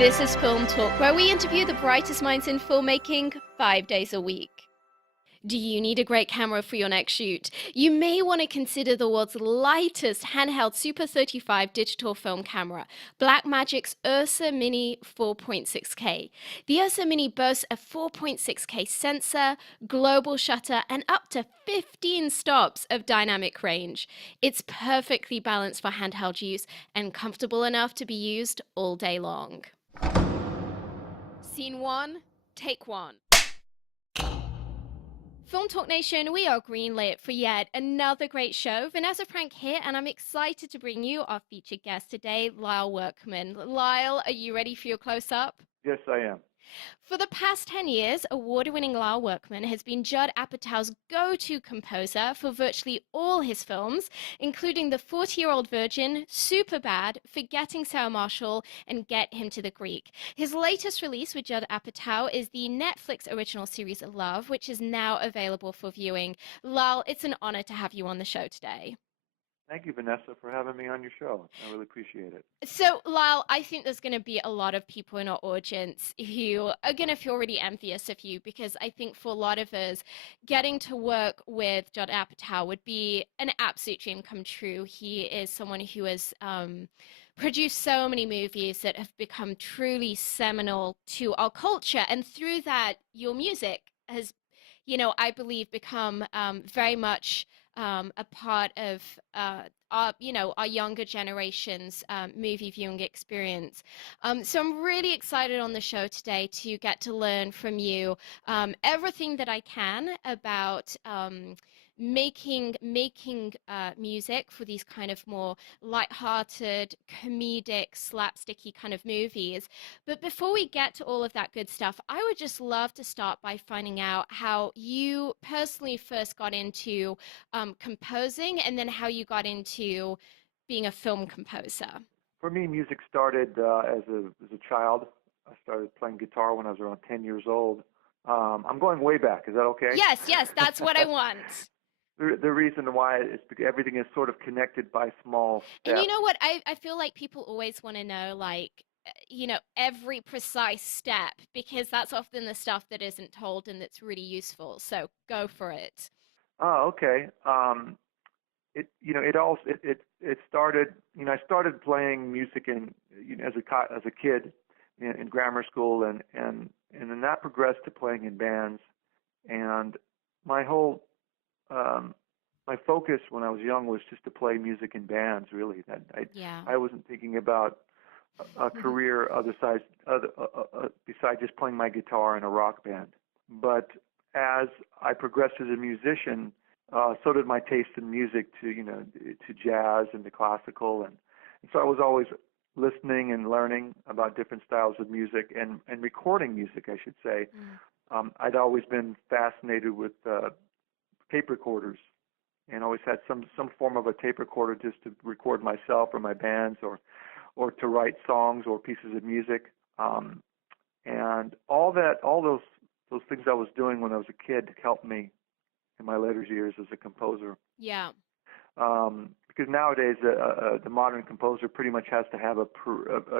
This is Film Talk, where we interview the brightest minds in filmmaking 5 days a week. Do you need a great camera for your next shoot? You may want to consider the world's lightest handheld Super 35 digital film camera, Blackmagic's Ursa Mini 4.6K. The Ursa Mini boasts a 4.6K sensor, global shutter, and up to 15 stops of dynamic range. It's perfectly balanced for handheld use and comfortable enough to be used all day long. Scene 1, take 1. Film Talk Nation, we are greenlit for yet another great show. Vanessa Frank here, and I'm excited to bring you our featured guest today, Lyle Workman. Lyle, are you ready for your close-up? Yes, I am. For the past 10 years, award-winning Lyle Workman has been Judd Apatow's go-to composer for virtually all his films, including The 40-Year-Old Virgin, Superbad, Forgetting Sarah Marshall, and Get Him to the Greek. His latest release with Judd Apatow is the Netflix original series Love, which is now available for viewing. Lyle, it's an honor to have you on the show today. Thank you, Vanessa, for having me on your show. I really appreciate it. So, Lyle, I think there's going to be a lot of people in our audience who are going to feel really envious of you, because I think for a lot of us, getting to work with Judd Apatow would be an absolute dream come true. He is someone who has produced so many movies that have become truly seminal to our culture. And through that, your music has, I believe become very much a part of our younger generation's movie viewing experience. So I'm really excited on the show today to get to learn from you everything that I can about making music for these kind of more lighthearted, comedic, slapsticky kind of movies. But before we get to all of that good stuff, I would just love to start by finding out how you personally first got into composing, and then how you got into being a film composer. For me, music started as a child. I started playing guitar when I was around 10 years old. I'm going way back. Is that okay? Yes, that's what I want. The reason why is because everything is sort of connected by small steps. And you know what? I feel like people always want to know, like, every precise step, because that's often the stuff that isn't told and that's really useful. So go for it. Oh, okay. It started. I started playing music as a kid in grammar school, and then that progressed to playing in bands. And my whole my focus when I was young was just to play music in bands. Really, that Yeah. I wasn't thinking about a career besides just playing my guitar in a rock band. But as I progressed as a musician, so did my taste in music to jazz and to classical, and so I was always listening and learning about different styles of music and recording music, I should say. I'd always been fascinated with tape recorders, and always had some form of a tape recorder just to record myself or my bands, or to write songs or pieces of music. And all those things I was doing when I was a kid helped me in my later years as a composer. Yeah. Because nowadays the modern composer pretty much has to have a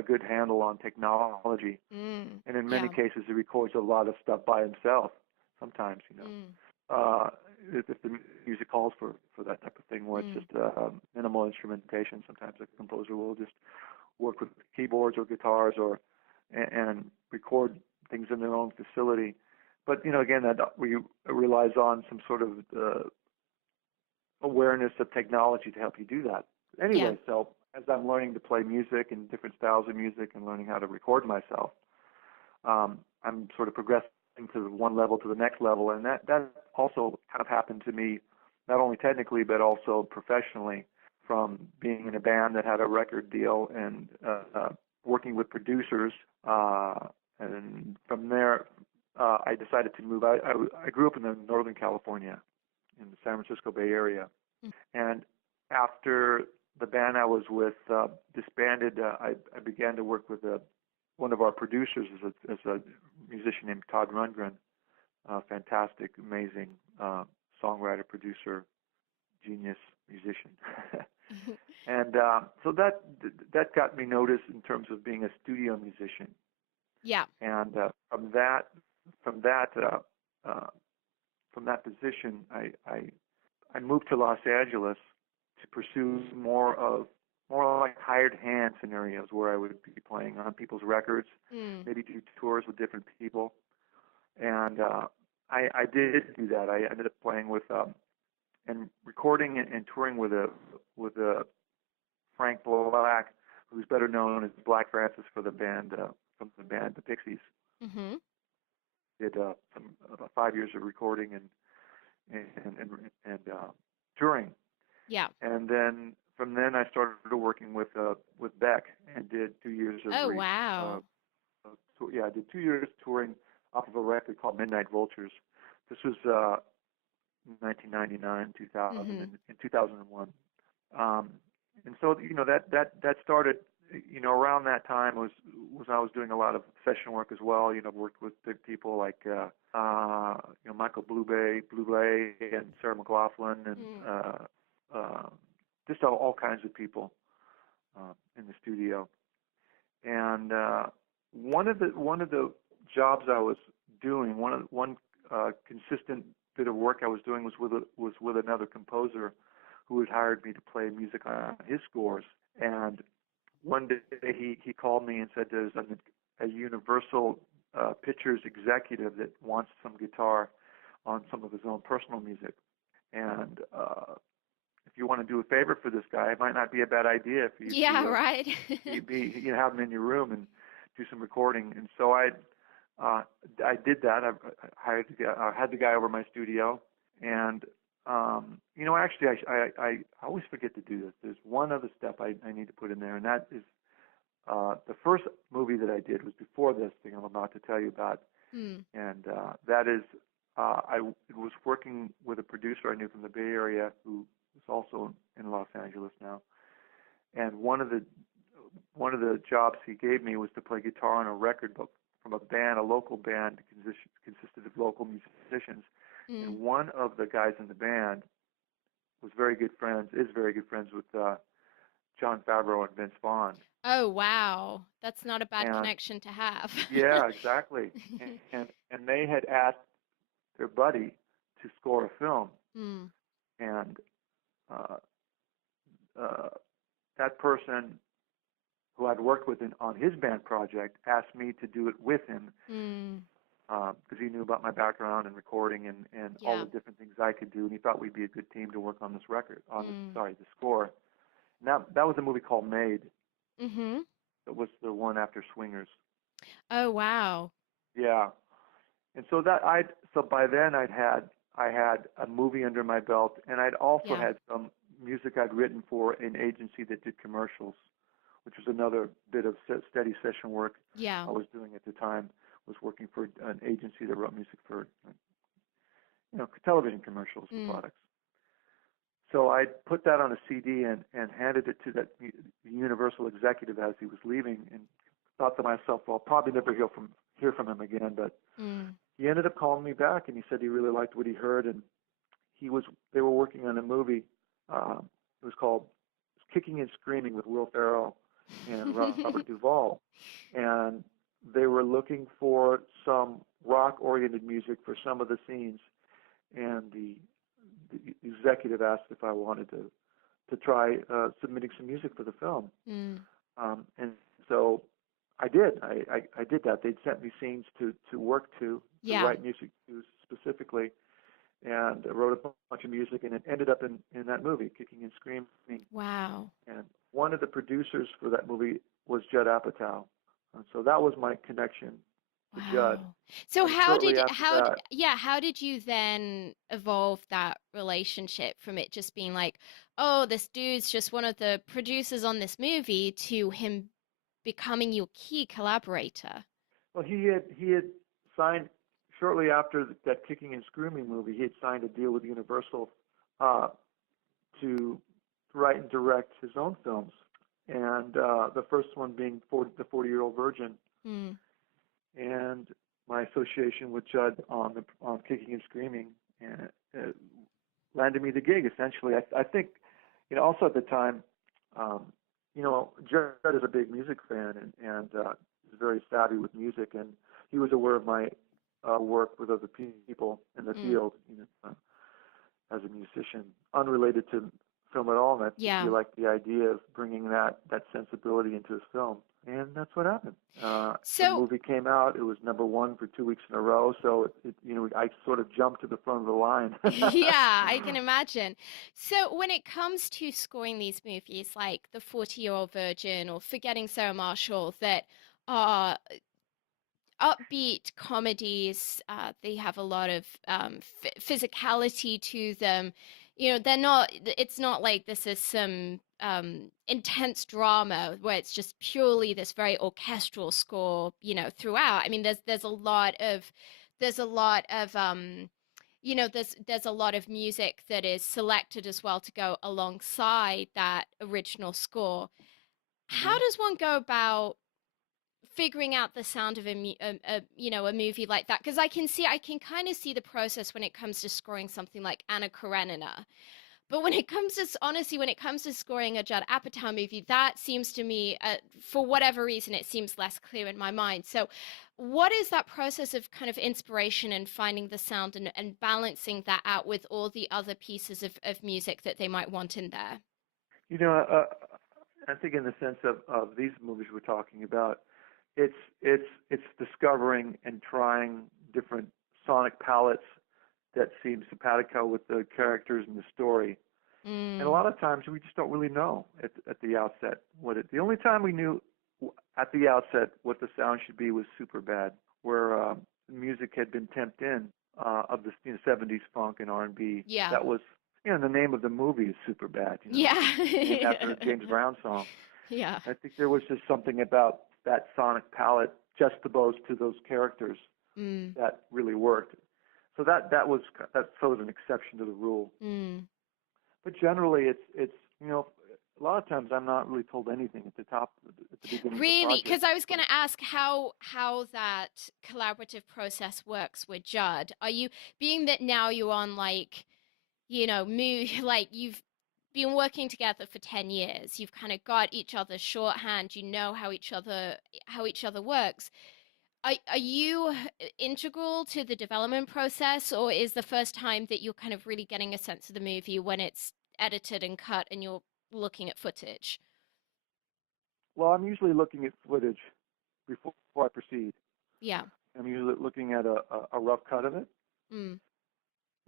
good handle on technology, and in many cases he records a lot of stuff by himself. Sometimes, if the music calls for that type of thing, where it's just minimal instrumentation, sometimes a composer will just work with keyboards or guitars and record things in their own facility. But again, that relies on some sort of awareness of technology to help you do that. Anyway, so as I'm learning to play music and different styles of music and learning how to record myself, I'm sort of progressing to one level to the next level, and that also kind of happened to me, not only technically but also professionally, from being in a band that had a record deal and working with producers, and from there I decided to move. I grew up in Northern California, in the San Francisco Bay Area, and after the band I was with disbanded, I began to work with one of our producers as a musician named Todd Rundgren, fantastic, amazing songwriter, producer, genius musician. And so that got me noticed in terms of being a studio musician. Yeah. And from that uh, from that position, I moved to Los Angeles to pursue more like hired hand scenarios where I would be playing on people's records, Mm. maybe do tours with different people, and I did do that. I ended up playing with and recording and touring with a Frank Black, who's better known as Black Francis for the band from the band the Pixies. Mhm. Did about 5 years of recording and touring, Yeah. and then from then I started working with Beck and did 2 years of Oh, wow. yeah, I did 2 years touring off of a record called Midnight Vultures. This was 1999, 2000, Mhm. and in 2001. Um, and so that started around that time was I was doing a lot of session work as well. Worked with big people like Michael Bublé and Sarah McLachlan and Mm. uh, just all kinds of people in the studio. And one of the jobs I was doing, one consistent bit of work I was doing was with another composer who had hired me to play music on his scores. And one day he called me and said there's a Universal Pictures executive that wants some guitar on some of his own personal music. And if you want to do a favor for this guy, it might not be a bad idea for you Yeah, to right. have him in your room and do some recording. And so I did that. I had the guy over my studio, and actually I always forget to do this. There's one other step I need to put in there, and that is the first movie that I did was before this thing I'm about to tell you about, Mm. and that is I was working with a producer I knew from the Bay Area who is also in Los Angeles now, and one of the jobs he gave me was to play guitar on a record book from a local band that consisted of local musicians. Mm. And one of the guys in the band is very good friends with John Favreau and Vince Vaughn. Oh, wow. That's not a bad And connection to have. yeah, exactly. And they had asked their buddy to score a film, Mm. and uh, uh, that person who I'd worked with on his band project asked me to do it with him Mm. because he knew about my background and recording and all Yeah. the different things I could do, and he thought we'd be a good team to work on this record, Mm. the score. And that was a movie called Made. Mhm. That was the one after Swingers. Oh, wow. Yeah. And so by then I had a movie under my belt, and I'd also Yeah. had some music I'd written for an agency that did commercials, which was another bit of steady session work Yeah. I was doing at the time. Was working for an agency that wrote music for television commercials for Mm. products. So I put that on a CD and handed it to that Universal executive as he was leaving, and thought to myself, well, I'll probably never hear from him again. But Mm. he ended up calling me back, and he said he really liked what he heard, and they were working on a movie. It was called Kicking and Screaming with Will Ferrell and Robert Duvall, and they were looking for some rock-oriented music for some of the scenes, and the executive asked if I wanted to try submitting some music for the film, Mm. and so I did. I did that. They'd sent me scenes to work to Yeah. write music to specifically, and I wrote a bunch of music, and it ended up in that movie, Kicking and Screaming. Wow. And one of the producers for that movie was Judd Apatow, and so that was my connection to Judd. Wow. So And how shortly did after that, how did you then evolve that relationship from it just being like, oh, this dude's just one of the producers on this movie to him becoming your key collaborator? well, he had signed shortly after that Kicking and Screaming movie. He had signed a deal with Universal uh, to write and direct his own films, and the first one being the 40-Year-Old Virgin, Hmm. and my association with Judd on Kicking and Screaming, and landed me the gig. Essentially, I think, also at the time, Judd is a big music fan and very savvy with music, and he was aware of my work with other people in the Mm. field, as a musician, unrelated to film at all. And I think he Yeah. liked the idea of bringing that sensibility into his film, and that's what happened. The So movie came out; it was number one for 2 weeks in a row. So I sort of jumped to the front of the line. yeah, I can imagine. So when it comes to scoring these movies like The 40-Year-Old Virgin or Forgetting Sarah Marshall that are upbeat comedies. They have a lot of physicality to them. You know, they're not, it's not like this is some intense drama where it's just purely this very orchestral score, throughout. I mean, there's a lot of, there's a lot of music that is selected as well to go alongside that original score. How hmm does one go about figuring out the sound of a movie like that? Because I can kind of see the process when it comes to scoring something like Anna Karenina. But when it comes to honestly, when it comes to scoring a Judd Apatow movie, that seems to me, for whatever reason, it seems less clear in my mind. So, what is that process of kind of inspiration and finding the sound and balancing that out with all the other pieces of music that they might want in there? You know, uh, I think in the sense of these movies we're talking about, it's discovering and trying different sonic palettes that seem simpatico with the characters and the story. And a Mm, lot of times we just don't really know at the outset what it. The only time we knew at the outset what the sound should be was Super Bad, where music had been temped in of the 70s funk and R&B. yeah. That was, the name of the movie is Super Bad. Yeah. It's named after a James Brown song. Yeah. I think there was just something about that sonic palette juxtaposed to those characters Mm, that really worked. So that was an exception to the rule. mm. But generally, it's a lot of times I'm not really told anything at the beginning of a Really? project. Because I was going to ask how that collaborative process works with Judd. Are you being that now you're on like, like you've been working together for 10 years. You've kind of got each other's shorthand. You know how each other works. Are you integral to the development process, or is the first time that you're kind of really getting a sense of the movie when it's edited and cut and you're looking at footage? Well, I'm usually looking at footage before I proceed. Yeah. I'm usually looking at a rough cut of it, Mm.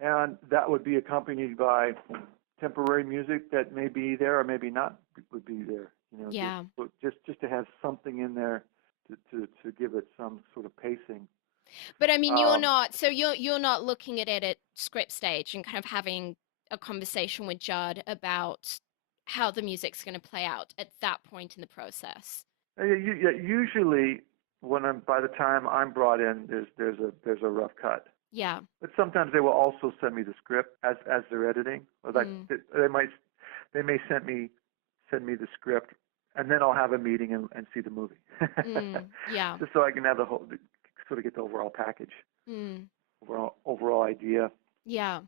and that would be accompanied by temporary music that may be there or maybe not would be there. Yeah. Just to have something in there to give it some sort of pacing. But I mean, Um, you're not looking at it at script stage and kind of having a conversation with Judd about how the music's going to play out at that point in the process. usually, by the time I'm brought in, there's a rough cut. Yeah. But sometimes they will also send me the script as they're editing, or like Mm. they may send me the script, and then I'll have a meeting and see the movie, Mm. Yeah. just so I can have sort of get the overall package, Mm. overall idea. Yeah.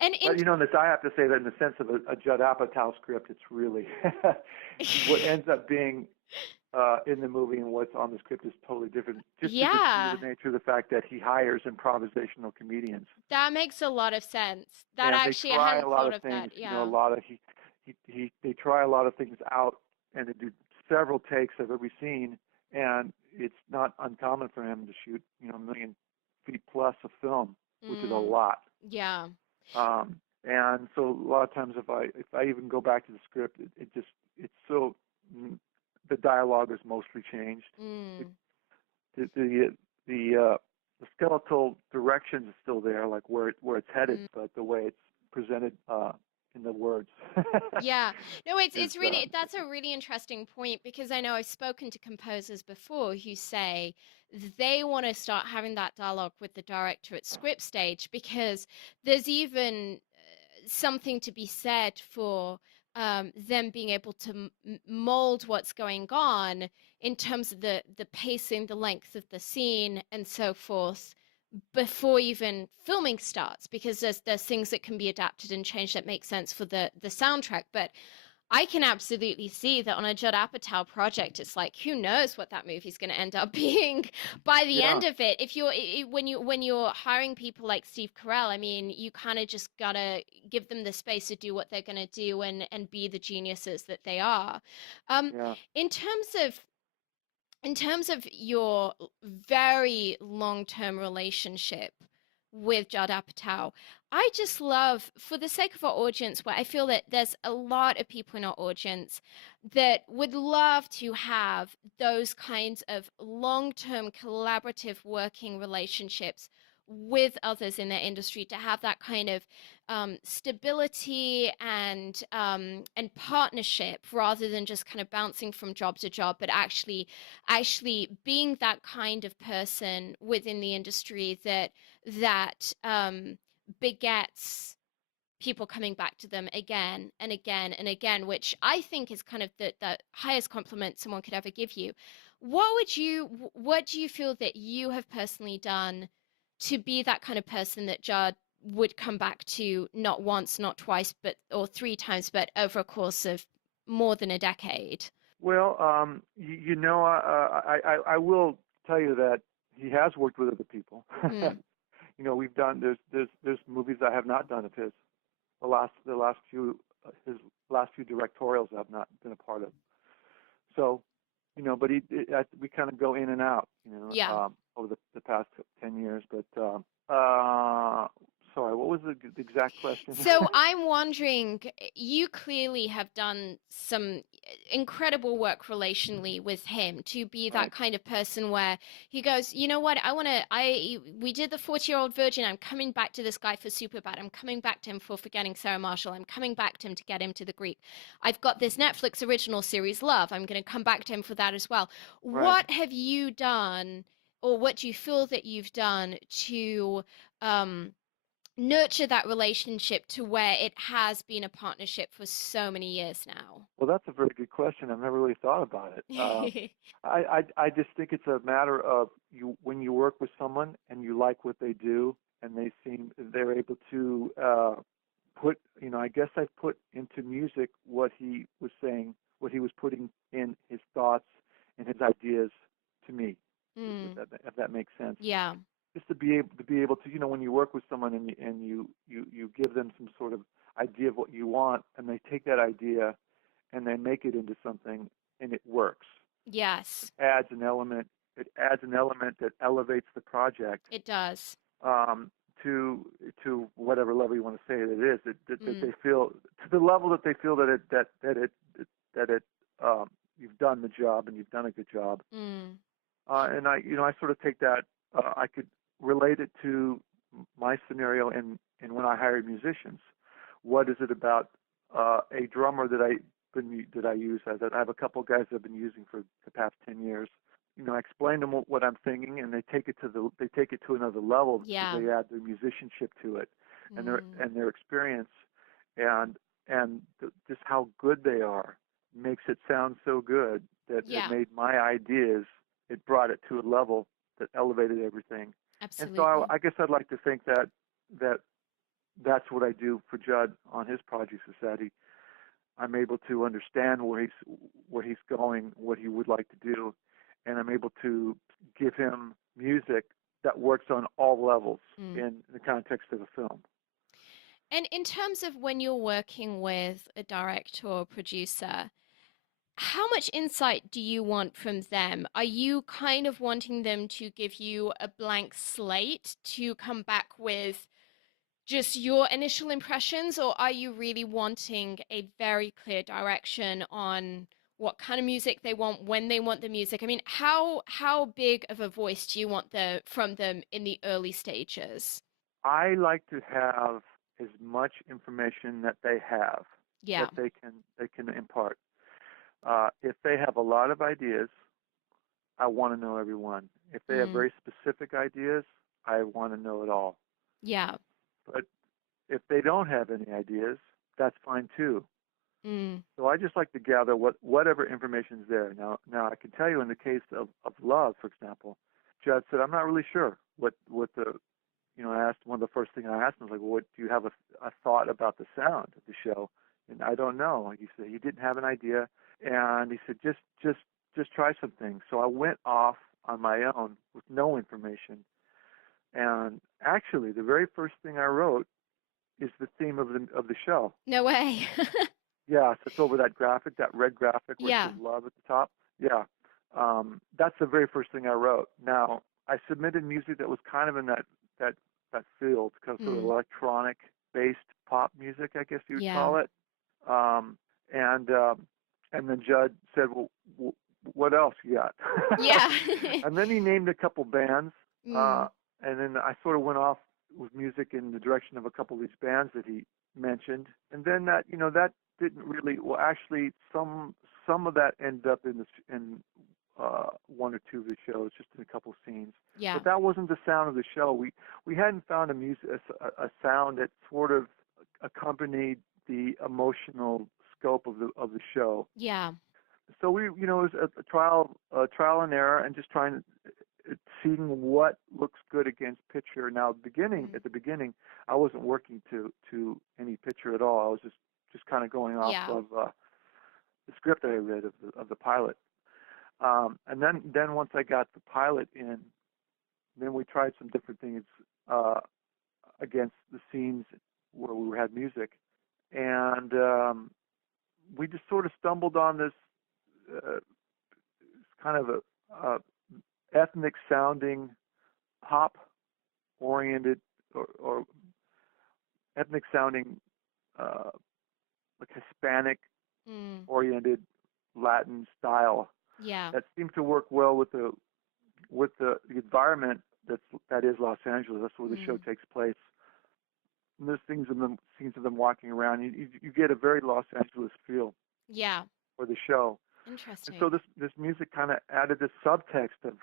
And in But in this, I have to say that in the sense of a Judd Apatow script, it's really what ends up being in the movie and what's on the script is totally different, just due to yeah, the nature of the fact that he hires improvisational comedians, that makes a lot of sense. That and they actually, I try a hadn't lot thought of of that. things. A Yeah. lot of they try a lot of things out, and they do several takes of every scene, and it's not uncommon for him to shoot 1,000,000 feet plus of film, which is a Mm. lot. Yeah. And so a lot of times if I even go back to the script, it's so the dialogue is mostly changed. It, Mm. the the skeletal direction is still there, like where it's headed, Mm. but the way it's presented in the words Yeah. No, it's is it's really that's a really interesting point because I know I've spoken to composers before who say they want to start having that dialogue with the director at script stage because there's even something to be said for them being able to mold what's going on in terms of the pacing, the length of the scene, and so forth before even filming starts because there's things that can be adapted and changed that make sense for the soundtrack. But I can absolutely see that on a Judd Apatow project, it's like who knows what that movie's going to end up being by the Yeah, end of it. If you're when you're hiring people like Steve Carell, I mean, you kind of just gotta give them the space to do what they're going to do and be the geniuses that they are. Um, yeah. in terms of your very long-term relationship with Judd Apatow, I just love, for the sake of our audience, where I feel that there's a lot of people in our audience that would love to have those kinds of long-term collaborative working relationships with others in their industry, to have that kind of stability and partnership rather than just kind of bouncing from job to job, but actually being that kind of person within the industry that begets people coming back to them again and again and again, which I think is kind of the highest compliment someone could ever give you. What do you feel that you have personally done to be that kind of person that Judd would come back to, not once, not twice, but or three times, but over a course of more than a decade? Well, I will tell you that he has worked with other people. Mm, We've done there's movies I have not done of his. The last few his last few directorials I've not been a part of. So, but we kind of go in and out, yeah. over the past 10 years. But sorry, what was the exact question? So I'm wondering, you clearly have done some incredible work relationally with him to be that Right, kind of person where he goes, you know what, we did the 40-Year-Old Virgin. I'm coming back to this guy for Superbad. I'm coming back to him for Forgetting Sarah Marshall. I'm coming back to him to get him to the Greek. I've got this Netflix original series, Love. I'm going to come back to him for that as well. right. What have you done, or what do you feel that you've done to, um, nurture that relationship to where it has been a partnership for so many years Well, that's a very good question. I've never really thought about it. now? I just think it's a matter of when you work with someone and you like what they do and they're able to put, I guess I've put into music what he was saying, what he was putting in his thoughts and his ideas to me, Mm, if that makes sense. yeah, Just to be able to, when you work with someone and you give them some sort of idea of what you want, and they take that idea and they make it into something and it works. yes, Adds an element. It adds an element that elevates the project it does. um, to whatever level you want to say it is. That Mm, they feel, to the level that they feel that it you've done the job and you've done a good job. mm, And I sort of take that. I could relate it to my scenario in when I hired musicians. What is it about a drummer that I use? That I have a couple of guys that I've been using for the past 10 years. I explain to them what I'm thinking, and they take it to another level because yeah, they add their musicianship to it, mm, and their experience, and just how good they are makes it sound so good that it yeah, made my ideas. It brought it to a level that elevated everything. And so absolutely. I guess I'd like to think that that's what I do for Judd on his projects, is that I'm able to understand where he's going, what he would like to do, and I'm able to give him music that works on all levels Mm. in the context of a film. And in terms of when you're working with a director or producer, how much insight do you want from them? Are you kind of wanting them to give you a blank slate to come back with just your initial impressions, or are you really wanting a very clear direction on what kind of music they want, when they want the music? I mean, how big of a voice do you want from them in the early stages? I like to have as much information that they have Yeah. that they can impart. If they have a lot of ideas, I want to know every one. If they have Mm. very specific ideas, I want to know it all. Yeah. But if they don't have any ideas, that's fine too. Mm. So I just like to gather whatever information is there. Now I can tell you in the case of Love, for example, Judd said, I'm not really sure what the, I asked, one of the first things I asked him was like, well, what do you have a thought about the sound of the show? And I don't know. He said he didn't have an idea, and he said just try some things. So I went off on my own with no information, and actually the very first thing I wrote is the theme of the show. No way. Yeah, so it's over that graphic, that red graphic where it says Yeah. love at the top. Yeah, that's the very first thing I wrote. Now I submitted music that was kind of in that that field, kind of sort of Mm. electronic based pop music, I guess you would Yeah. call it. Um, and and then Judd said, "Well, what else you got?" Yeah. And then he named a couple bands, uh, Mm. and then I sort of went off with music in the direction of a couple of these bands that he mentioned. And then that didn't really. Well, actually, some of that ended up in one or two of the shows, just in a couple scenes. Yeah. But that wasn't the sound of the show. We hadn't found a sound that sort of accompanied the emotional scope of the show. Yeah. So it was a trial and error, and just trying seeing what looks good against picture. Now, Mm. at the beginning, I wasn't working to any picture at all. I was just kind of going off Yeah. of the script that I read of the pilot. And then once I got the pilot in, then we tried some different things uh, against the scenes where we had music, and we just sort of stumbled on this kind of a ethnic sounding pop oriented or ethnic sounding uh, like Hispanic Mm. oriented Latin style Yeah. that seemed to work well with the environment that is Los Angeles. That's where the show Mm. takes place. And there's scenes of them walking around. You get a very Los Angeles feel Yeah. for the show. And so Interesting. this music kind of added this subtext of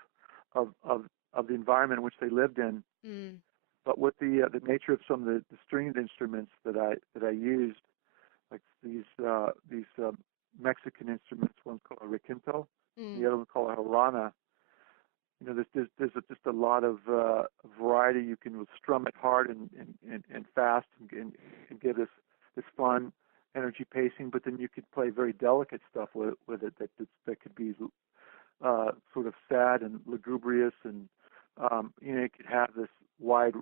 of of the environment in which they lived in, Mm. but with the nature of some of the stringed instruments that I used, like these Mexican instruments. One's called a requinto, the Mm. other one's called a jarana. There's just a lot of variety. You can strum it hard and fast and get this fun energy pacing, but then you could play very delicate stuff with it that could be sort of sad and lugubrious, and it could have this wide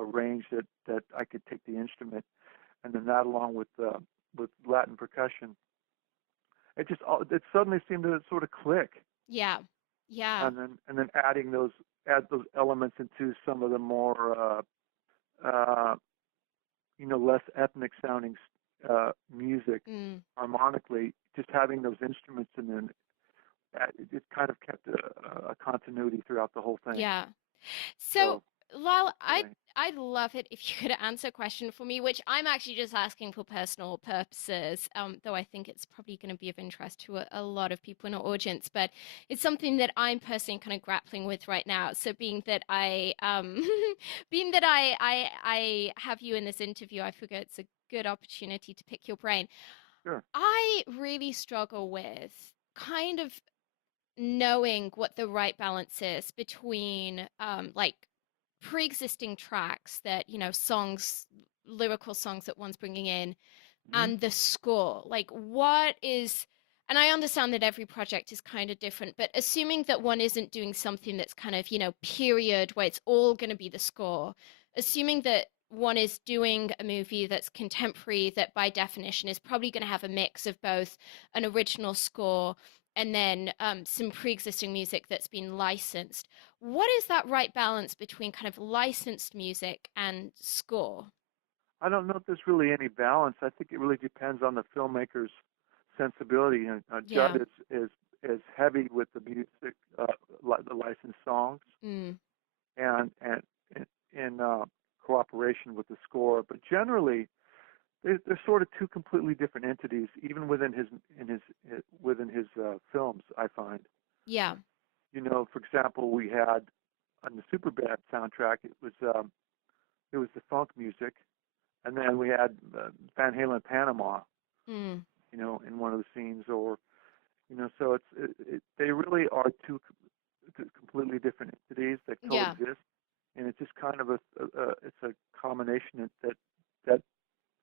range that I could take the instrument, and then that along with Latin percussion, it suddenly seemed to sort of click, Yeah. Yeah. and then add those elements into some of the more uh, less ethnic sounding music Mm. harmonically. Just having those instruments and then it kind of kept a continuity throughout the whole thing. Yeah. So, So Lyle, anyway, I'd love it if you could answer a question for me, which I'm actually just asking for personal purposes, though I think it's probably going to be of interest to a lot of people in our audience. But it's something that I'm personally kind of grappling with right now. So, being that being that I have you in this interview, I figure it's a good opportunity to pick your brain. sure. I really struggle with kind of knowing what the right balance is between like pre-existing tracks that songs, lyrical songs that one's bringing in, Hmm. and the score, like what is, and I understand that every project is kind of different, but assuming that one isn't doing something that's kind of period where it's all going to be the score, assuming that one is doing a movie that's contemporary, that by definition is probably going to have a mix of both an original score and then some pre-existing music that's been licensed. What is that right balance between kind of licensed music and score? I don't know if there's really any balance. I think it really depends on the filmmaker's sensibility. Judd Yeah. is heavy with the music, the licensed songs, Mm. and in cooperation with the score. But generally, they're sort of two completely different entities, even within his films. I find, Yeah. for example, we had on the Superbad soundtrack, it was the funk music, and then we had Van Halen Panama, Mm. in one of the scenes, or so they really are completely different entities that Yeah. coexist, and it's just kind of it's a combination that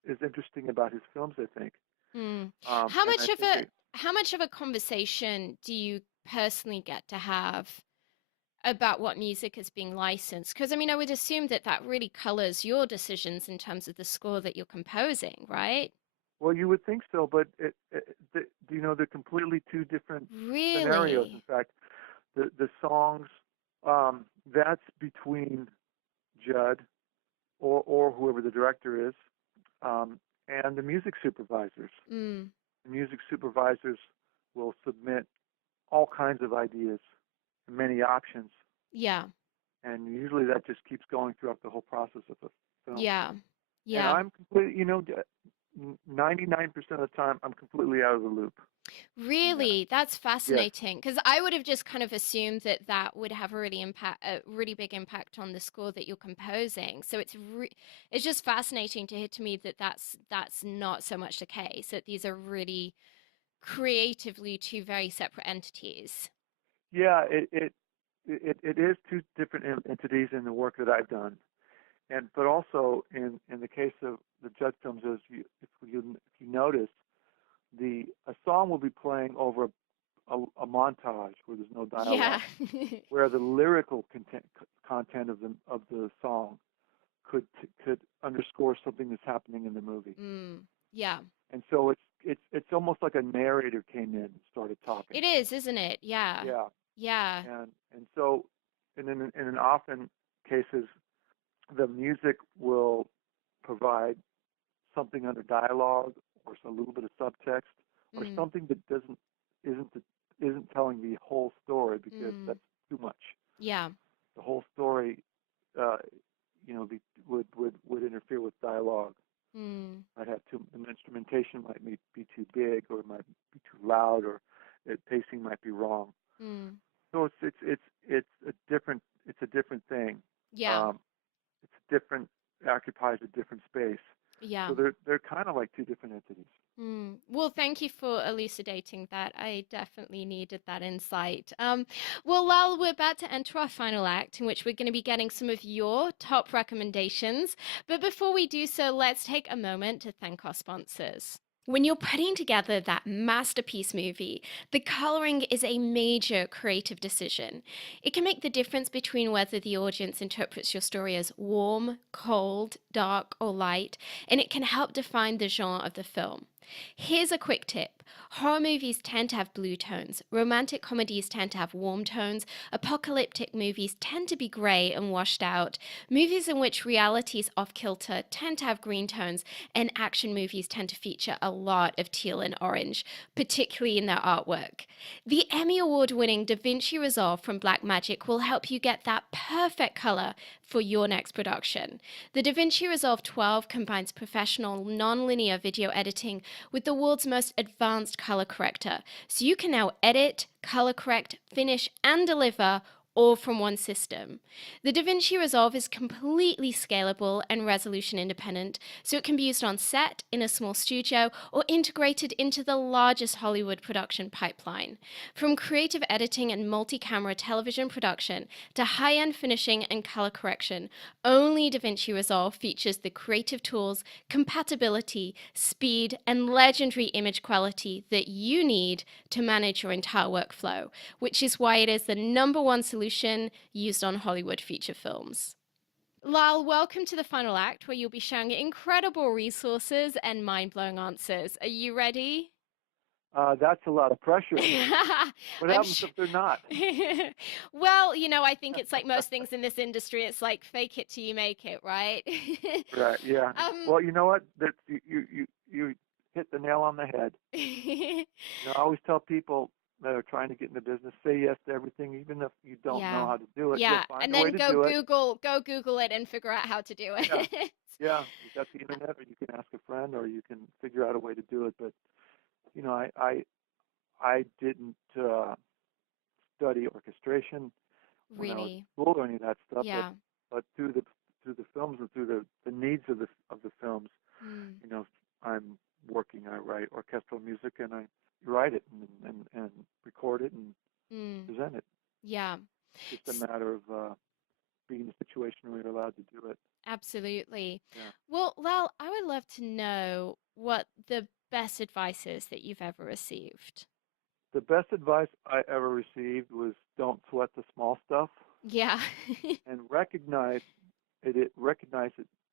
is interesting about his films, I think. Mm. How And I much of think a how much of a conversation do you personally get to have about what music is being licensed? Because I mean, I would assume that that really colors your decisions in terms of the score that you're composing, right? well, you would think so, but they're completely two different scenarios. In Really? fact, the songs, that's between Judd or whoever the director is, and the music supervisors. Mm. The music supervisors will submit all kinds of ideas, many options, Yeah. and usually that just keeps going throughout the whole process of the film. Yeah. And Yeah. I'm completely, 99% of the time, I'm completely out of the loop in that. Really? That's Yes. fascinating. Because I would have just kind of assumed that that would have a really big impact on the score that you're composing. So it's just fascinating to hear to me that that's not so much the case. That these are really creatively two very separate entities. Yeah, it is two different entities in the work that I've done, and but also in the case of the Judd films, as if you notice, the a song will be playing over a montage where there's no Yeah. dialogue, where the lyrical content of the song could underscore something that's happening in the movie. Mm. Yeah. And so it's almost like a narrator came in and started talking. It is, isn't it? Yeah. Yeah. Yeah. And so in often cases the music will provide something under dialogue or a little bit of subtext or Mm. something that isn't isn't telling the whole story because Mm. that's too much. Yeah. The whole story, uh, would interfere with dialogue. Mm. Might have too an instrumentation might be too big or it might be too loud or the pacing might be wrong. Mm. So it's a different thing. Yeah. Um, it's different occupies a different space. Yeah. So they're kind of like two different entities. Mm. Well, thank you for elucidating that. I definitely needed that insight. Well, Lal, we're about to enter our final act, in which we're going to be getting some of your top recommendations. But before we do so, let's take a moment to thank our sponsors. When you're putting together that masterpiece movie, the coloring is a major creative decision. It can make the difference between whether the audience interprets your story as warm, cold, dark, or light, and it can help define the genre of the film. Here's a quick tip. Horror movies tend to have blue tones, romantic comedies tend to have warm tones, apocalyptic movies tend to be grey and washed out, movies in which reality is off kilter tend to have green tones, and action movies tend to feature a lot of teal and orange, particularly in their artwork. The Emmy Award winning Da Vinci Resolve from Blackmagic will help you get that perfect color for your next production. The Da Vinci Resolve 12 combines professional non-linear video editing with the world's most advanced color corrector, so you can now edit, color correct, finish, and deliver all from one system. The DaVinci Resolve is completely scalable and resolution independent, so it can be used on set, in a small studio, or integrated into the largest Hollywood production pipeline. From creative editing and multi camera television production to high end finishing and color correction, only DaVinci Resolve features the creative tools, compatibility, speed, and legendary image quality that you need to manage your entire workflow, which is why it is the #1 solution used on Hollywood feature films. Lyle, welcome to the final act where you'll be sharing incredible resources and mind blowing answers. Are you ready? That's a lot of pressure. What I'm happens sure. if they're not? Well, I think it's like most things in this industry, it's like fake it till you make it, right? Right. Yeah. um, Well, you know what? That you hit the nail on the head. I always tell people that are trying to get into business, say yes to everything, even if you don't know yeah. how to do it. You'll Yeah. find And a way then to do it. Go Google it and figure out how to do Yeah. it. Yeah. You got the internet, or you can ask a friend, or you can figure out a way to do it. But I didn't study orchestration when I was Really? in school or any of that stuff, Yeah. but through the films and through the needs of the films, Mm. you know, I'm working. I write orchestral music and I write it and record it and Mm. present it. Yeah. It's just a matter of being in a situation where you're allowed to do it. Absolutely. Yeah. Well, Lal, I would love to know what the best advice is that you've ever received? The best advice I ever received was don't sweat the small stuff Yeah. and recognize it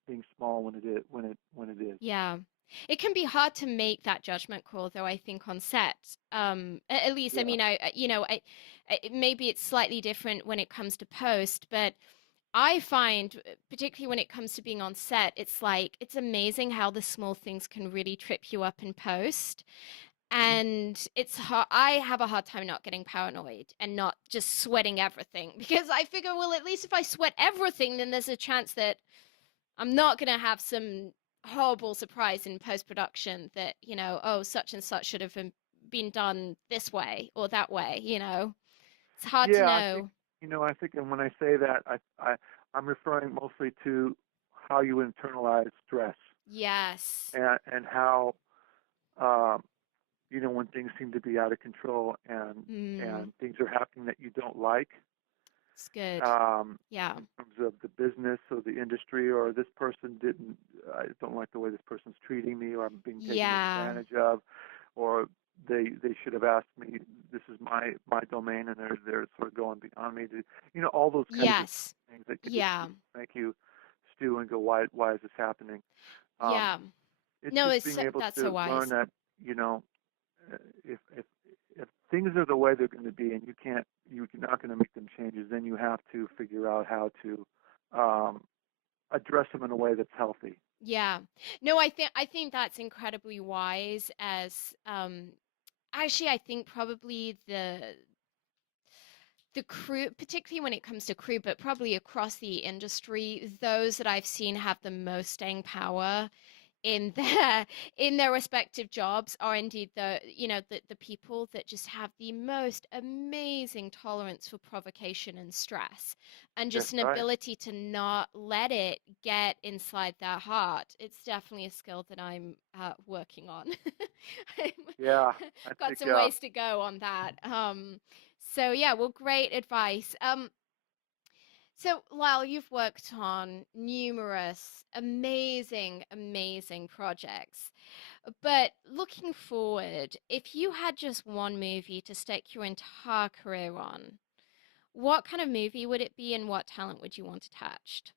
being small when it is. Yeah. It can be hard to make that judgment call, though, I think, on set. At least, I Yeah. mean, maybe it's slightly different when it comes to post, but I find, particularly when it comes to being on set, it's like, it's amazing how the small things can really trip you up in post. Hmm. And it's hard. I have a hard time not getting paranoid and not just sweating everything because I figure, well, at least if I sweat everything, then there's a chance that I'm not going to have some horrible surprise in post production that, oh, such and such should have been done this way or that way. It's hard to Yeah, know. I think, and when I say that, I'm referring mostly to how you internalize stress Yes. and how, um, when things seem to be out of control Mm, and things are happening that you don't like, it's good. um, Yeah. in terms of the business or the industry, or this person didn't, I don't like the way this person's treating me, or I'm being taken Yeah. advantage of, or they should have asked me. This is my domain, and they're sort of going beyond me. All those kinds of Yes. things that could just Yeah. make you stew and go, why is this happening? Um, Yeah. it's No, just it's being able that's so to learn wise. that you know if things are the way they're going to be, and you're not going to make them changes, then you have to figure out how to um, address them in a way that's healthy. Yeah. No, I think that's incredibly wise as actually I think probably the crew, particularly when it comes to crew, but probably across the industry, those that I've seen have the most staying power in their in their respective jobs are indeed the people that just have the most amazing tolerance for provocation and stress and That's just an right. ability to not let it get inside their heart. It's definitely a skill that I'm working on. I've Yeah, I got think. some ways to go on that. So yeah, well, great advice. So, Lyle, you've worked on numerous amazing, amazing projects. But looking forward, if you had just one movie to stake your entire career on, what kind of movie would it be and what talent would you want attached?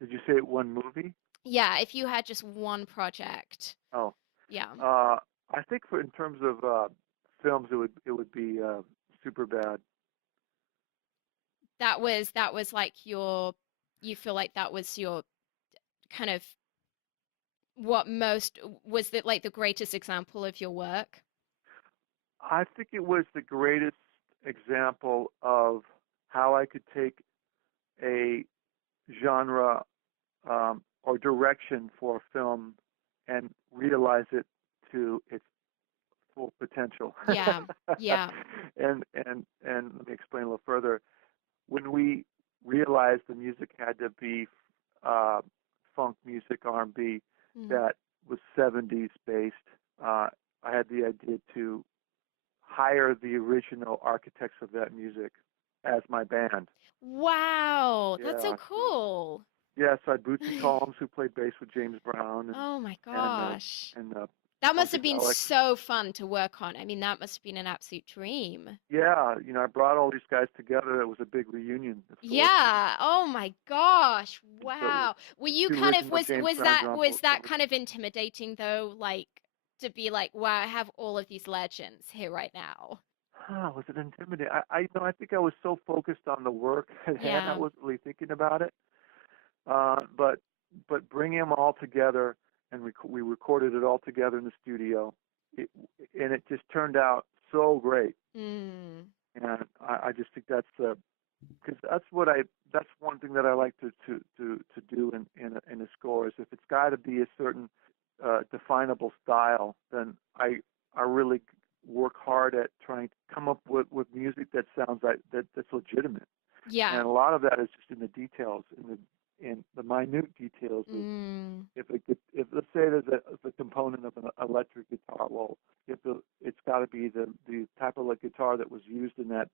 Did you say it one movie? Yeah, if you had just one project. Oh, Yeah. uh, I think in terms of films, it would be super bad. That was like you feel like that was your kind of what most was that like the greatest example of your work? I think it was the greatest example of how I could take a genre or direction for a film and realize it to its full potential. Yeah. Yeah. And let me explain a little further. When we realized the music had to be uh, funk music, R&B, Mm. that was 70s based, I had the idea to hire the original architects of that music as my band. Wow, that's so Yeah, so cool. yeah, so I had Bootsy Collins, who played bass with James Brown, Oh my and gosh. and That must have been Funkadelic. so fun to work on. I mean, that must have been an absolute dream. Yeah, I brought all these guys together. It was a big reunion of sorts, Yeah. Oh my gosh. and so it was Wow. Were you two kind of original James Brown was that drummers. kind of intimidating though, like to be like, wow, I have all of these legends here right now. Was it intimidating? I think I was so focused on the work at hand, I Yeah. wasn't really thinking about it. But bringing them all together, and we recorded it all together in the studio, it, and it just turned out so great. Mm. And I just think because that's one thing that I like to do in a score is if it's got to be a certain definable style, then I really work hard at trying to come up with music that sounds like that's legitimate. And Yeah. a lot of that is just in the details, in the minute details of Mm. if let's say there's a component of an electric guitar, well, it's got to be the type of like guitar that was used in that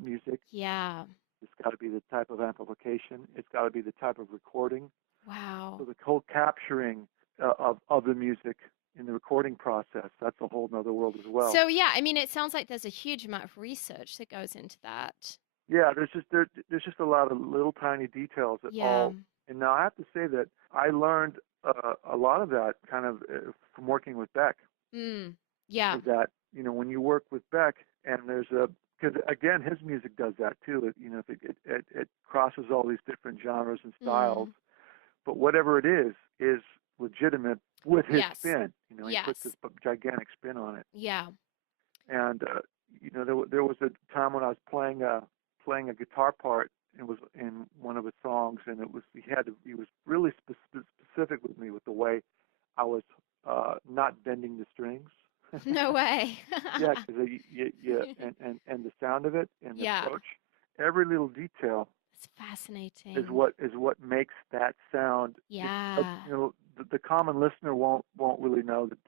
music. Yeah. It's got to be the type of amplification. It's got to be the type of recording. So Wow. the whole capturing of the music in the recording process. That's a whole nother world as well. So yeah, I mean, it sounds like there's a huge amount of research that goes into that. Yeah, there's just a lot of little tiny details that Yeah. all. And now I have to say that I learned a lot of that kind of from working with Beck. Mm. Yeah. Is that when you work with Beck and there's a because again his music does that too. If it crosses all these different genres and styles, Mm. but whatever it is legitimate with his Yes. spin. He puts Yes. a gigantic spin on it. Yeah. And there was a time when I was playing a guitar part. It was in one of his songs, and he was really specific with me with the way I was not bending the strings. No way. Yeah, because and the sound of it and the Yeah. approach, every little detail It's fascinating. is what makes that sound. Yeah. The common listener won't really know that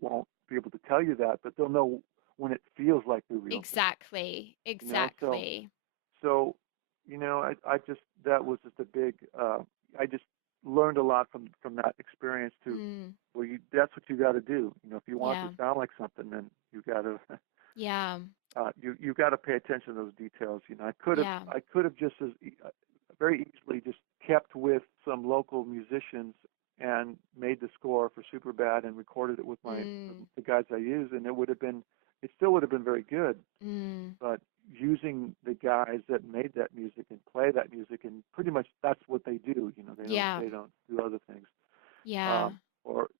won't be able to tell you that, but they'll know when it feels like the real thing. Exactly. So Exactly. so I just that was just a big. I just learned a lot from that experience too. Mm. Well, that's what you got to do. If you want it Yeah. to sound like something, then you got to Yeah. you got to pay attention to those details. Yeah. I could have just very easily just kept with some local musicians and made the score for Superbad and recorded it with Mm. the guys I use, and it still would have been very good. Mm. But using the guys that made that music and play that music, and pretty much that's what they do. Yeah. They don't do other things. Yeah. Or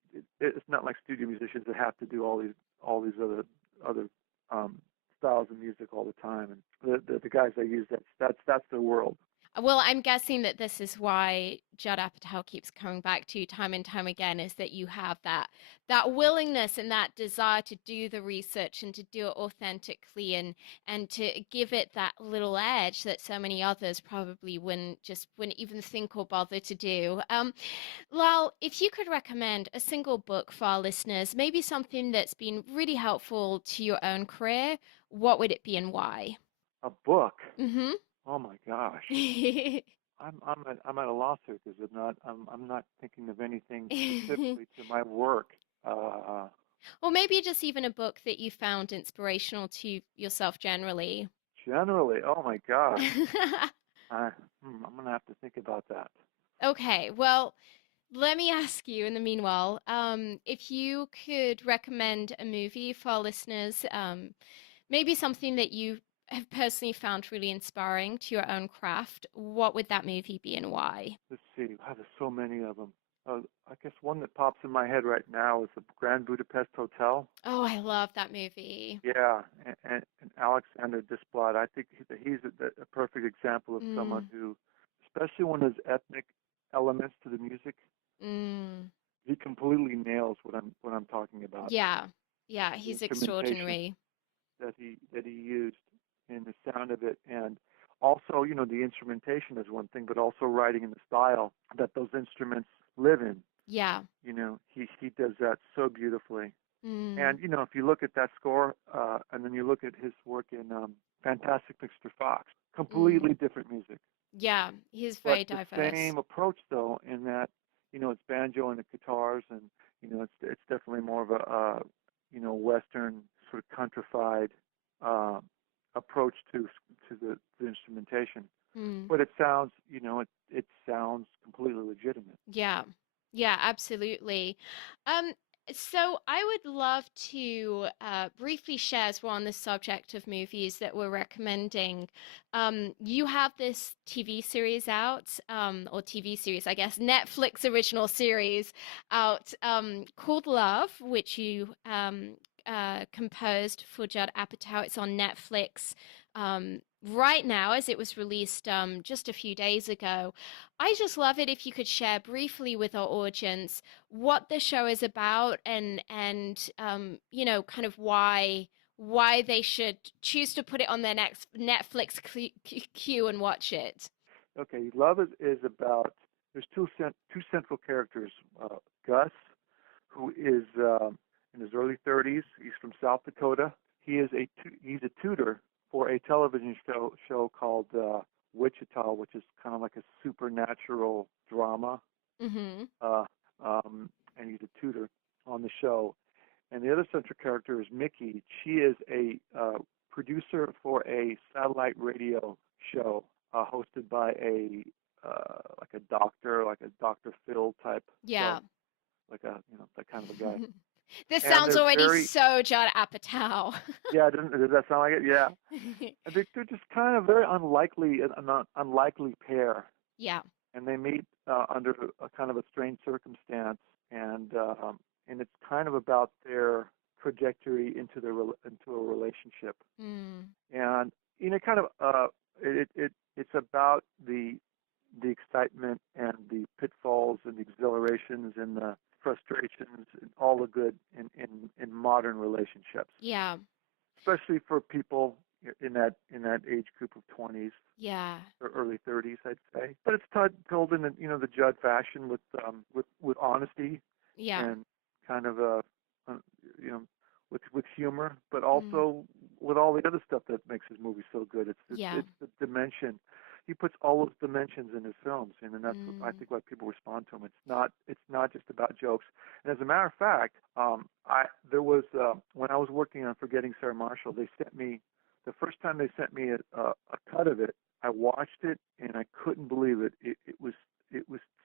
it's not like studio musicians that have to do all these other um, styles of music all the time. And the guys I use, that's their world. Well, I'm guessing that this is why Judd Apatow keeps coming back to you time and time again, is that you have that willingness and that desire to do the research and to do it authentically and to give it that little edge that so many others probably wouldn't even think or bother to do. Lyle, if you could recommend a single book for our listeners, maybe something that's been really helpful to your own career, what would it be and why? A book. Mm-hmm. Oh my gosh. I'm at a loss here because I'm not thinking of anything specifically to my work. Uh, Or maybe just even a book that you found inspirational to yourself generally. Generally, oh my gosh. I'm gonna have to think about that. Okay, well, let me ask you in the meanwhile, if you could recommend a movie for our listeners, maybe something that you have personally found really inspiring to your own craft, what would that movie be and why? Let's see. Wow, there's so many of them. I guess one that pops in my head right now is the Grand Budapest Hotel. Oh, I love that movie. Yeah, and Alexander Desplat. I think he's a perfect example of someone Mm, who, especially when there's ethnic elements to the music, mm. he completely nails what I'm talking about. Yeah, yeah, The he's instrumentation extraordinary. that he used and the sound of it, and also the instrumentation is one thing, but also writing in the style that those instruments live in. Yeah. He does that so beautifully. Mm, And if you look at that score, and then you look at his work in Fantastic Mr. Fox, mm. completely different music, Yeah, he's but very the diverse. same approach though, in that it's banjo and the guitars, and it's definitely more of a Western sort of countrified uh, approach to the instrumentation. Mm. But it sounds, it sounds completely legitimate. Yeah. Yeah, absolutely. Um, so I would love to briefly share as well on the subject of movies that we're recommending. You have this TV series out, or TV series, I guess, Netflix original series out, called Love, which you composed for Judd Apatow. It's on Netflix right now, as it was released just a few days ago. I just love it if you could share briefly with our audience what the show is about and kind of why they should choose to put it on their next Netflix queue and watch it. Okay, Love is about. There's two central characters. Gus, who is in his early 30s. He's from South Dakota. He's a tutor for a television show called Wichita, which is kind of like a supernatural drama. Mm-hmm. Uh, and he's a tutor. on the show. And the other central character is Mickey. She is a producer for a satellite radio show hosted by a like a Dr. Phil type. Yeah. So like a that kind of a guy. This And sounds they're already very so Judd Apatow. yeah. Does that sound like it? Yeah. And they're just kind of very an unlikely pair, Yeah. and they meet under a kind of a strange circumstance, and it's kind of about their trajectory into a relationship, Mm. and kind of it's about the excitement and the pitfalls and the exhilarations and the frustrations and all the good in modern relationships, Yeah. especially for people in that age group of 20s Yeah. or early 30s, I'd say. But it's told in the Judd fashion with honesty Yeah. and kind of uh you know with humor, but Mm. also with all the other stuff that makes his movie so good. Yeah. It's the dimension. He puts all those dimensions in his films, and that's what I Mm. think why people respond to him. It's not just about jokes. And as a matter of fact, I there was when I was working on Forgetting Sarah Marshall, they sent me the first time they sent me a cut of it. I watched it and I couldn't believe it. It was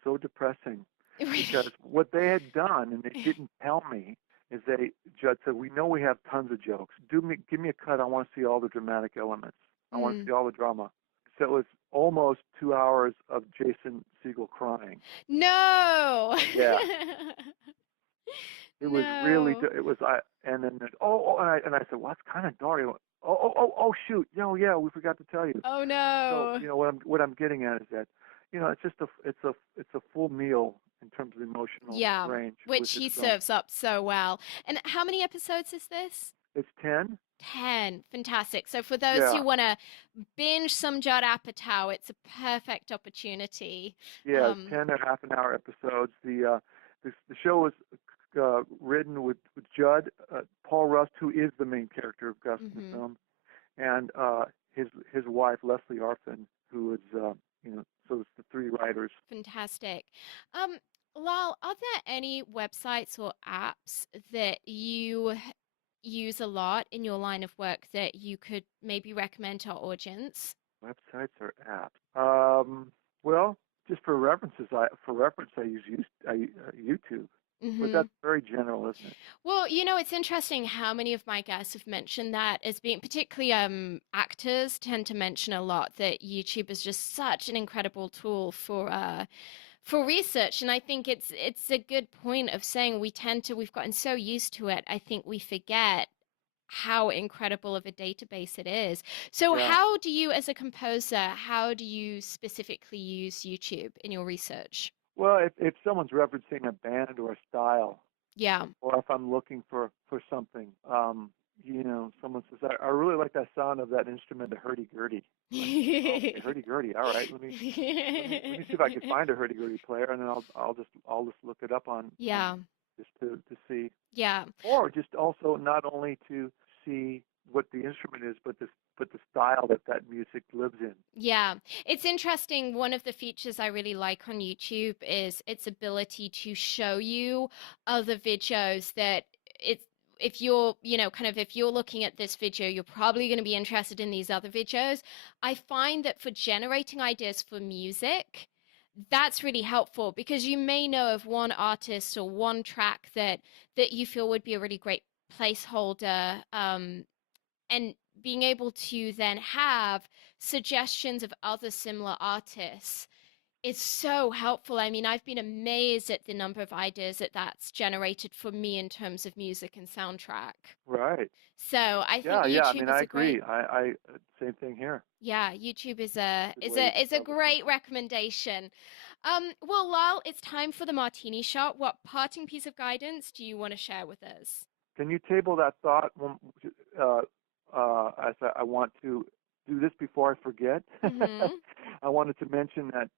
so depressing because what they had done and they didn't tell me is Judd said, "We know we have tons of jokes. Give me a cut. I want to see all the dramatic elements. I want to Mm. see all the drama." So it was almost 2 hours of Jason Segel crying. No. Yeah, it was really. No. It was. And then and I said, "Well, that's kind of dark." He went, oh, shoot! Yeah, we forgot to tell you. Oh So no. what I'm getting at is that it's just a full meal in terms of emotional Yeah, range with which his he films. serves up so well. And how many episodes is this? It's 10. 10. Fantastic. So for those who Yeah, want to binge some Judd Apatow, it's a perfect opportunity. yeah, 10 and a half an hour episodes. The show was written with Judd, Paul Rust, who is the main character of Gus in the hmm film, and his wife Leslie Arfin, who is so it's the three writers. Fantastic. Um, Lal, are there any websites or apps that you use a lot in your line of work that you could maybe recommend to our audience? Websites or apps? Well, just for reference, I use YouTube, but hmm that's very general, isn't it? Well, it's interesting how many of my guests have mentioned that as being particularly actors tend to mention a lot that YouTube is just such an incredible tool for research. And I think it's a good point of saying we've gotten so used to it. I think we forget how incredible of a database it is. So Yeah. how do you as a composer, how do you specifically use YouTube in your research? Well, if someone's referencing a band or a style, Yeah. or if I'm looking for something, someone says, I really like that sound of that instrument, the hurdy-gurdy. Like, oh, okay, hurdy-gurdy. All right, let me see if I can find a hurdy-gurdy player, and then I'll just look it up on Yeah. just to see, Yeah. or just also not only to see what the instrument is, but the style that music lives in. Yeah, it's interesting. One of the features I really like on YouTube is its ability to show you other videos that it's if you're, kind of if you're looking at this video, you're probably going to be interested in these other videos. I find that for generating ideas for music, that's really helpful because you may know of one artist or one track that you feel would be a really great placeholder. And being able to then have suggestions of other similar artists is so helpful. I mean, I've been amazed at the number of ideas that's generated for me in terms of music and soundtrack. Right. So I think Yeah. I YouTube mean, is I a great, agree. I same thing here. yeah, YouTube is a Good is way to a is a discover great something. recommendation. Well, Lyle, it's time for the martini shot. What parting piece of guidance do you want to share with us? Can you table that thought? Uh, as I want to do this before I forget. Mm-hmm. I wanted to mention that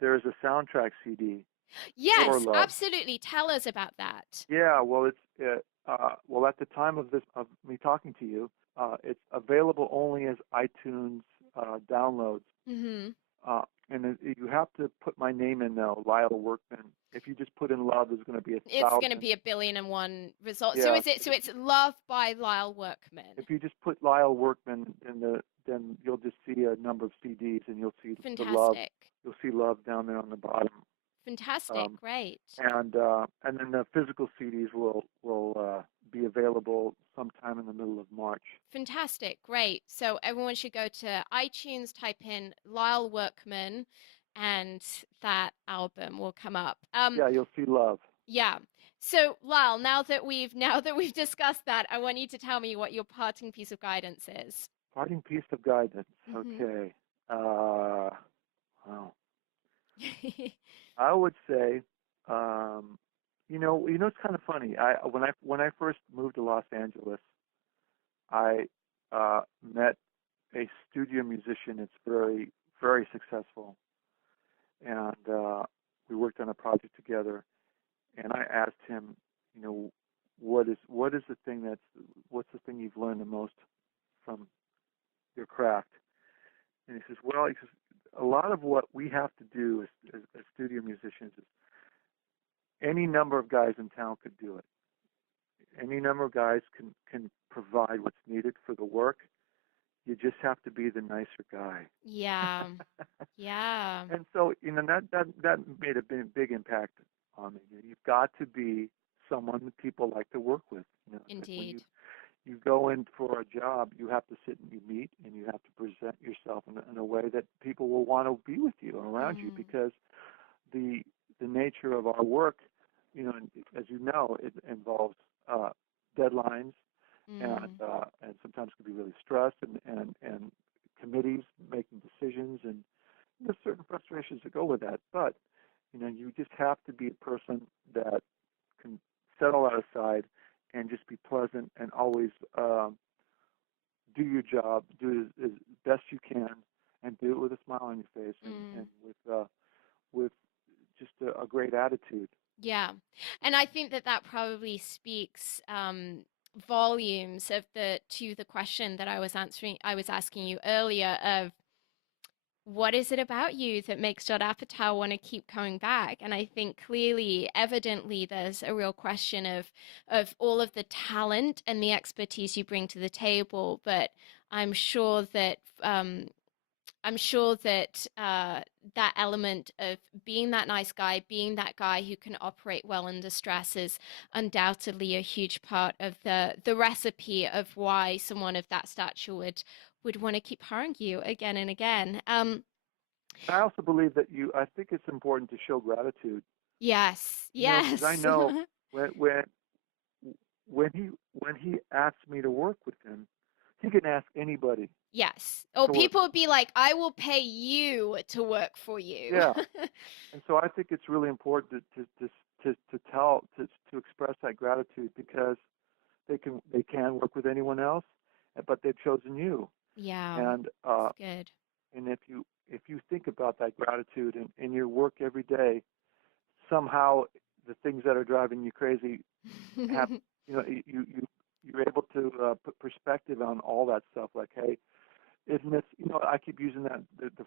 there's a soundtrack CD, Horror Yes, Love. absolutely. Tell us about that. Yeah, well, well at the time of me talking to you, it's available only as iTunes downloads. Mm-hmm. You have to put my name in now, Lyle Workman. If you just put in love, there's going to be a It's going to thousand. be a billion and one results. So Yeah. is it? So it's Love by Lyle Workman. If you just put Lyle Workman in then you'll just see a number of CDs, and you'll see the love. Fantastic. You'll see love down there on the bottom. Fantastic. Great. And then the physical CDs will be available sometime in the middle of March. Fantastic. Great. So everyone should go to iTunes, type in Lyle Workman, and that album will come up. Yeah, you'll see love. Yeah. So Lyle, now that we've discussed that, I want you to tell me what your parting piece of guidance is. Parting piece of guidance. Mm-hmm. Okay. Wow. I would say, it's kind of funny. When I first moved to Los Angeles, I met a studio musician. It's very, very successful, and we worked on a project together. And I asked him, what is what's the thing you've learned the most from your craft? And he says, well, a lot of what we have to do as studio musicians is any number of guys in town could do it. Any number of guys can provide what's needed for the work. You just have to be the nicer guy. Yeah. Yeah. And so, that made a big impact on me. You've got to be someone that people like to work with. That when Indeed. you go in for a job, you have to sit and you meet, and you have to present yourself in a way that people will want to be with you and around you, Mm. because the nature of our work, as you know, it involves deadlines, Mm. and sometimes can be really stressed, and committees making decisions, and there's certain frustrations that go with that. But you just have to be a person that can set all that aside and just be pleasant and always do your job, do it as best you can, and do it with a smile on your face, and Mm. with just a great attitude. Yeah. And I think that probably speaks volumes to the question that I was asking you earlier of what is it about you that makes Judd Apatow want to keep coming back? And I think clearly, evidently, there's a real question of all of the talent and the expertise you bring to the table. But I'm sure that that element of being that nice guy, being that guy who can operate well under stress is undoubtedly a huge part of the recipe of why someone of that stature would want to keep hiring you again and again. I also believe that I think it's important to show gratitude. Yes, Because I yes. know when he asks me to work with him, he can ask anybody Yes. Or to work. people would be like, I will pay you to work for you. Yeah, and so I think it's really important to express that gratitude, because they can work with anyone else, but they've chosen you. Yeah, And that's good. and if you think about that gratitude in your work every day, somehow the things that are driving you crazy have you're able to put perspective on all that stuff. Like, hey, isn't this? I keep using the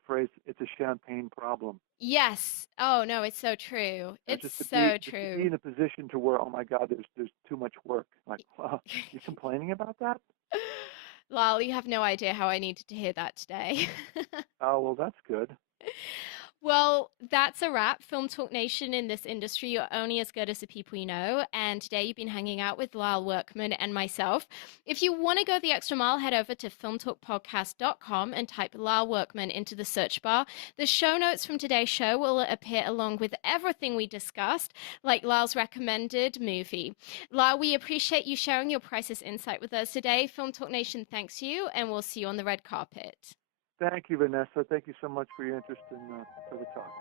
phrase. It's a champagne problem. Yes. Oh no, it's so true. It's Just to so be true. in a position to where, oh my God, there's too much work. Like, well, you're complaining about that? Lyle, you have no idea how I needed to hear that today. Oh, well, that's good. Well, that's a wrap. Film Talk Nation, in this industry, you're only as good as the people you know. And today you've been hanging out with Lyle Workman and myself. If you want to go the extra mile, head over to filmtalkpodcast.com and type Lyle Workman into the search bar. The show notes from today's show will appear along with everything we discussed, like Lyle's recommended movie. Lyle, we appreciate you sharing your priceless insight with us today. Film Talk Nation thanks you, and we'll see you on the red carpet. Thank you, Vanessa. Thank you so much for your interest in Further Talk.